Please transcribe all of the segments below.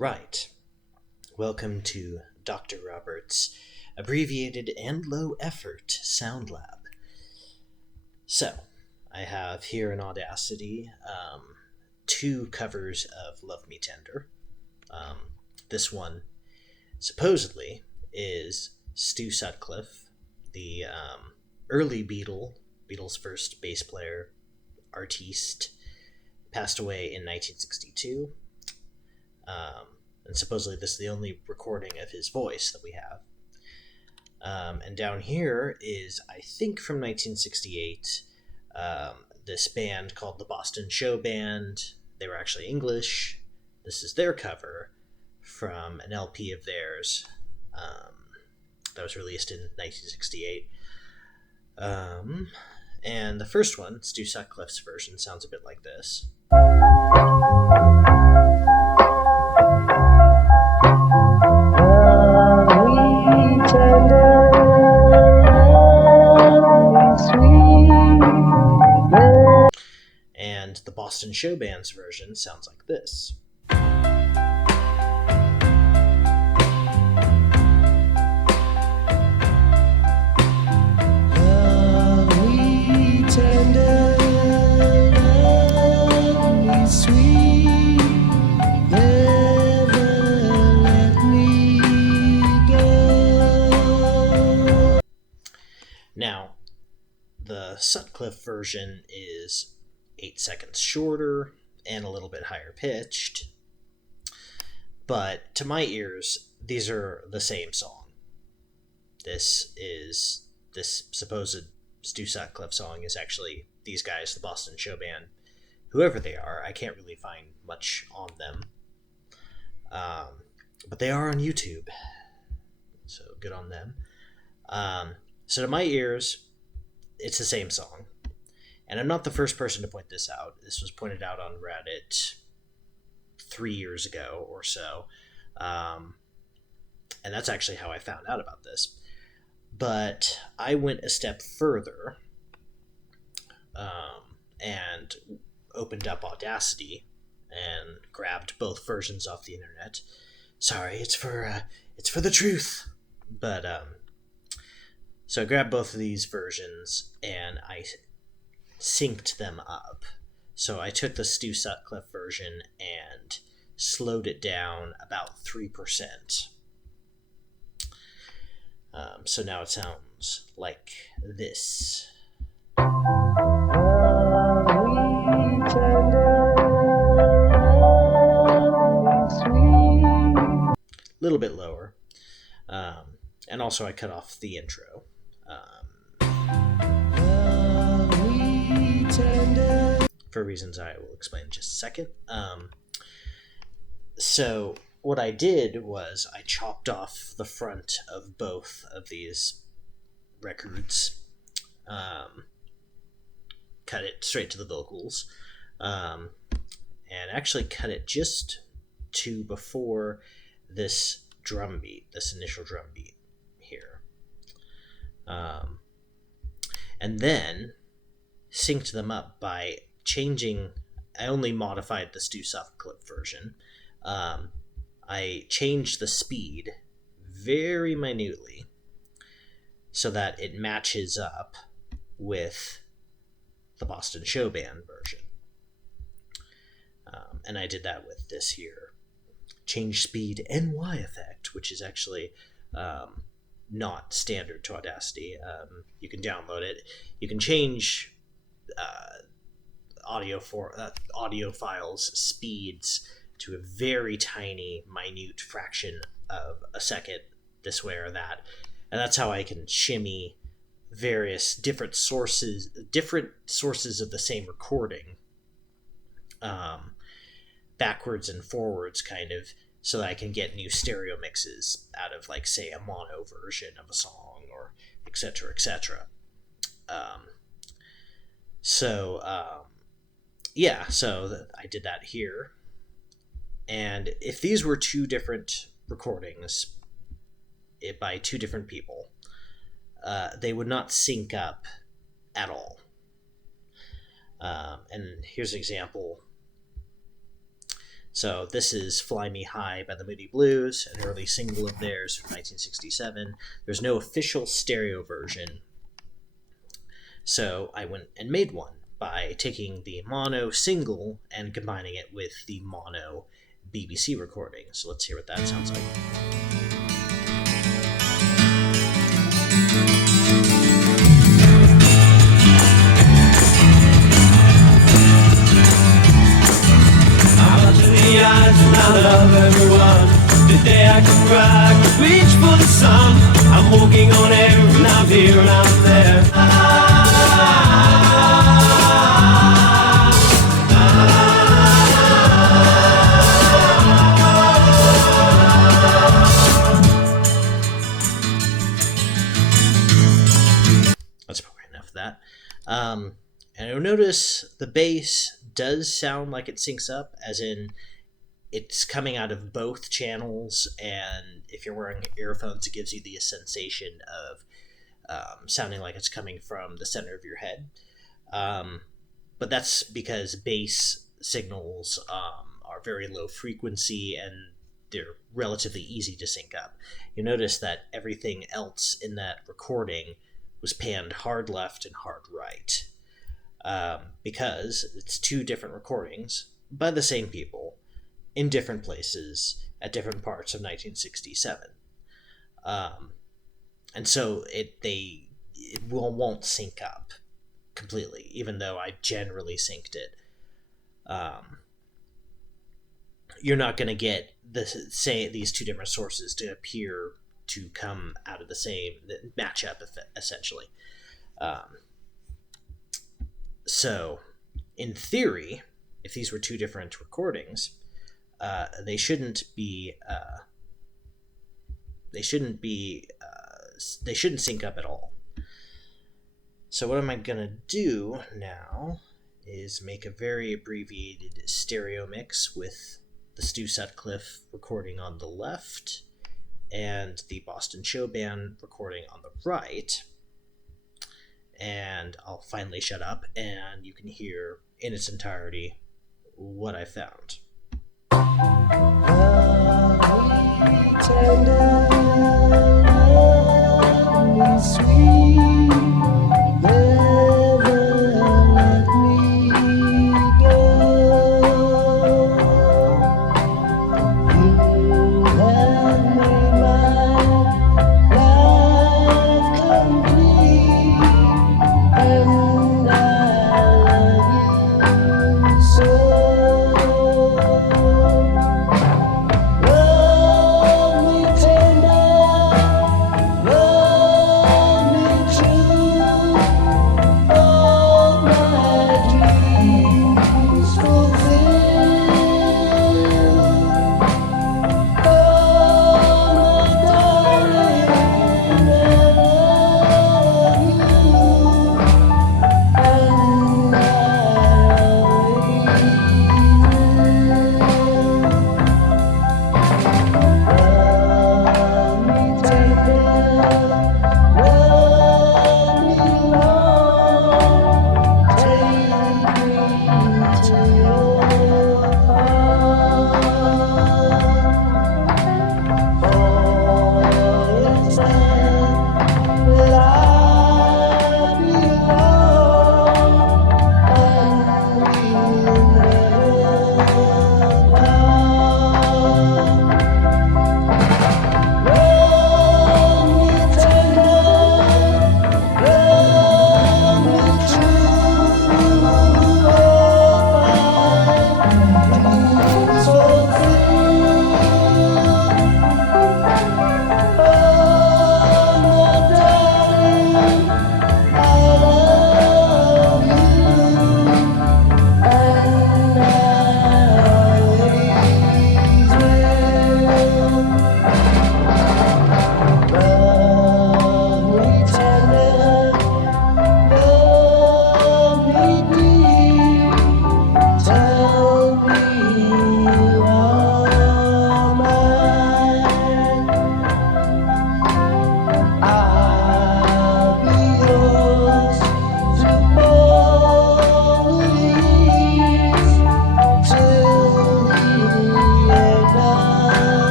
Right. Welcome to Dr. Robert's abbreviated and low effort sound lab. So, I have here in Audacity two covers of Love Me Tender. This one supposedly is Stu Sutcliffe, the early Beatles' first bass player, artiste, passed away in 1962. And supposedly this is the only recording of his voice that we have. And down here is, I think, from 1968, this band called the Boston Show Band. They were actually English. This is their cover from an LP of theirs that was released in 1968. And the first one, Stu Sutcliffe's version, sounds a bit like this. And the Boston Show Band's version sounds like this. Now, the Sutcliffe version is 8 seconds shorter and a little bit higher pitched. But to my ears, these are the same song. This supposed Stu Sutcliffe song is actually these guys, the Boston Show Band. Whoever they are, I can't really find much on them. But they are on YouTube. So good on them. So to my ears, it's the same song. And I'm not the first person to point this out. This was pointed out on Reddit 3 years ago or so. And that's actually how I found out about this. But I went a step further and opened up Audacity and grabbed both versions off the internet. Sorry, it's for the truth. But so I grabbed both of these versions and I synced them up. So I took the Stu Sutcliffe version and slowed it down about 3%. So now it sounds like this. A little bit lower. And also I cut off the intro. For reasons I will explain in just a second. So what I did was I chopped off the front of both of these records, cut it straight to the vocals, and actually cut it just to before this drum beat, this initial drum beat here. And then synced them up by changing. I only modified the Stu Sutcliffe version. I changed the speed very minutely so that it matches up with the Boston Show Band version. And I did that with this here change speed NY effect, which is actually not standard to Audacity. You can download it. You can change audio files speeds to a very tiny, minute fraction of a second, this way or that. And that's how I can shimmy various different sources of the same recording, backwards and forwards, kind of, so that I can get new stereo mixes out of, like, say, a mono version of a song, or etc., etc. So I did that here. And if these were two different recordings by two different people, they would not sync up at all. And here's an example. So this is Fly Me High by the Moody Blues, an early single of theirs from 1967. There's no official stereo version, so I went and made one by taking the mono single and combining it with the mono BBC recording. So let's hear what that sounds like. I love everyone. Today I can cry, I can reach for the sun. I'm walking on air and I'm here and I'm there. That's probably enough of that. And you'll notice the bass does sound like it syncs up, as in it's coming out of both channels, and if you're wearing earphones, it gives you the sensation of sounding like it's coming from the center of your head. But that's because bass signals are very low frequency and they're relatively easy to sync up. You notice that everything else in that recording was panned hard left and hard right, because it's two different recordings by the same people in different places at different parts of 1967. And so it won't sync up completely, even though I generally synced it. You're not going to get these two different sources to appear to come out of the same matchup, essentially. So, in theory, if these were two different recordings, they shouldn't sync up at all. So what am I gonna do now is make a very abbreviated stereo mix with the Stu Sutcliffe recording on the left and the Boston Show Band recording on the right. And I'll finally shut up and you can hear in its entirety what I found.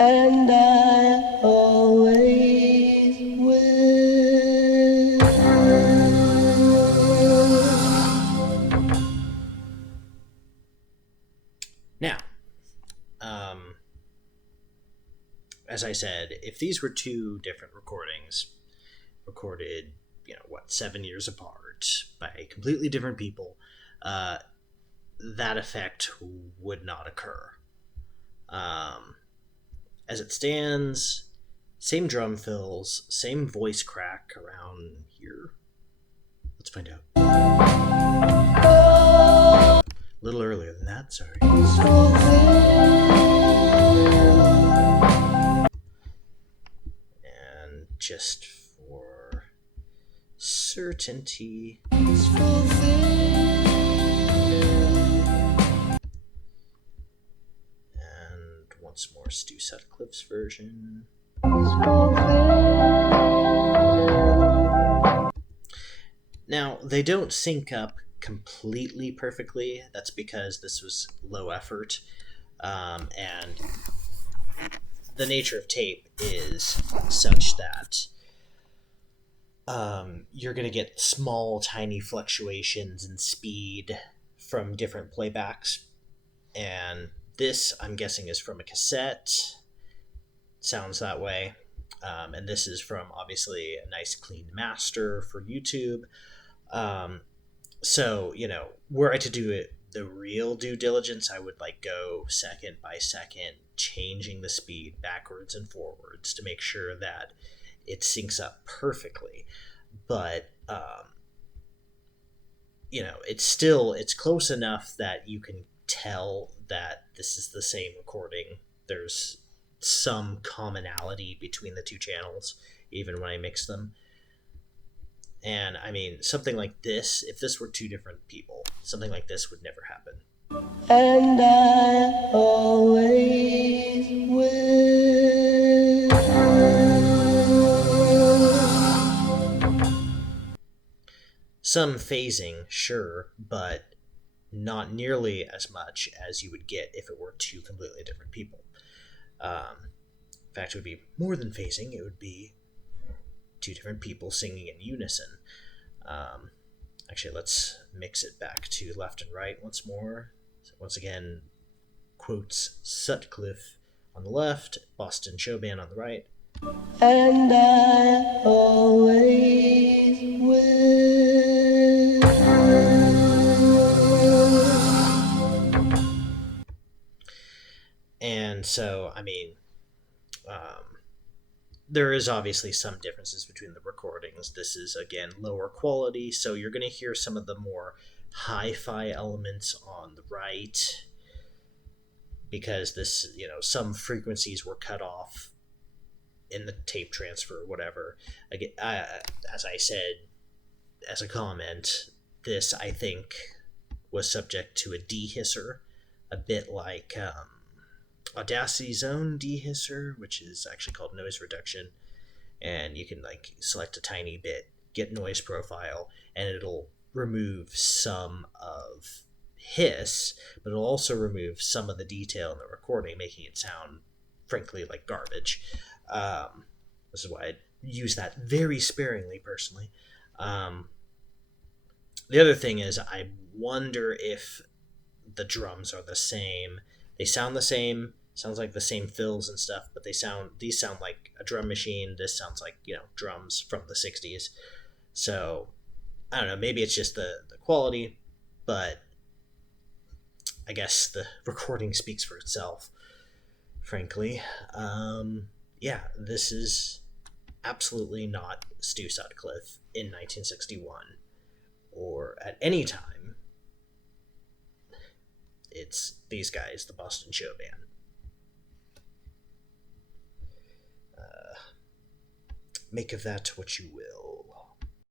And I always will. Now, as I said, if these were two different recordings, recorded, 7 years apart by completely different people, that effect would not occur. As it stands, same drum fills, same voice crack around here. Let's find out. A little earlier than that, sorry. And just for certainty, and once more Stu Sutcliffe's version. Now, they don't sync up completely perfectly. That's because this was low effort, and the nature of tape is such that you're going to get small, tiny fluctuations in speed from different playbacks. And this, I'm guessing, is from a cassette. Sounds that way. And this is from, obviously, a nice, clean master for YouTube. So, were I to do it the real due diligence, I would go second by second, changing the speed backwards and forwards to make sure that it syncs up perfectly. But it's close enough that you can tell that this is the same recording. There's some commonality between the two channels, even when I mix them. And I mean, something like this, if this were two different people, something like this would never happen. And I always will. Some phasing, sure, but not nearly as much as you would get if it were two completely different people. In fact, it would be more than phasing. It would be two different people singing in unison. Actually, let's mix it back to left and right once more. So once again, quotes Sutcliffe on the left, Boston Show Band on the right. And I always will. And so, I mean, there is obviously some differences between the recordings. This is, again, lower quality, so you're going to hear some of the more hi-fi elements on the right, because this, some frequencies were cut off in the tape transfer or whatever. Again, as I said, as a comment, this, I think, was subject to a dehisser, a bit like Audacity's own dehisser, which is actually called noise reduction. And you can select a tiny bit, get noise profile, and it'll remove some of hiss, but it'll also remove some of the detail in the recording, making it sound, frankly, like garbage. This is why I use that very sparingly, personally. The other thing is, I wonder if the drums are the same. They sound the same, sounds like the same fills and stuff, but these sound like a drum machine. This sounds like, drums from the 60s. So, I don't know, maybe it's just the quality, but I guess the recording speaks for itself, frankly. Yeah, this is absolutely not Stu Sutcliffe in 1961, or at any time. It's these guys, the Boston Show Band. Make of that what you will.